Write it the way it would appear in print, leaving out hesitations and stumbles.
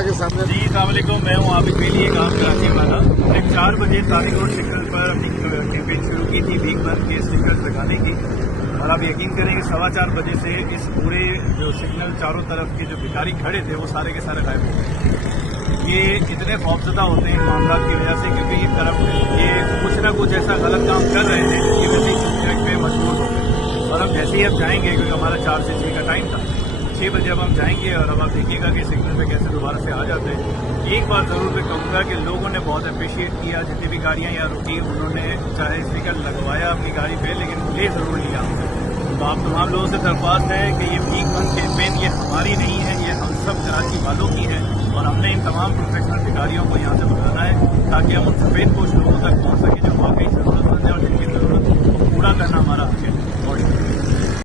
जनता के सामने। जी अस्सलामुअलैकुम, मैं हूँ आबिद बेली, एक आम कराची वाला। हमने 4 बजे तारिक रोड सिग्नल पर अपनी कैंपेन शुरू की थी भीख बंद के स्टिकर्स लगाने की, और आप यकीन करें कि 4:15 बजे से इस पूरे जो सिग्नल चारों तरफ के जो भिखारी खड़े थे वो सारे के सारे गायब हो गए। ये इतने खौफजदा होते हैं इन मामला की वजह से, क्योंकि ये करप्ट है, ये कुछ ना कुछ ऐसा गलत काम कर रहे थे जिसकी वजह से इस पे मजबूर हो गए। और हम जैसे ही अब जाएंगे, क्योंकि हमारा 4 से 6 का टाइम था, 6 बजे अब हम जाएंगे और अब आप देखिएगा कि सिग्नल पे कैसे दोबारा से आ जाते हैं। एक बात जरूर मैं कहूँगा कि लोगों ने बहुत अप्रिशिएट किया, जितनी भी गाड़ियाँ यहाँ रुकी उन्होंने चाहे स्टिकर लगवाया अपनी गाड़ी पे, लेकिन ले जरूर लिया। तो आप तमाम लोगों से दरख्वास्त है कि ये भीख बंद कैंपेन ये हमारी नहीं है, ये हम सब कराची वालों की है, और हमने इन तमाम प्रोफेशनल भिखारियों को यहाँ से बुलाना है ताकि हम उन सफेद पोश लोगों तक पहुँच सकें जो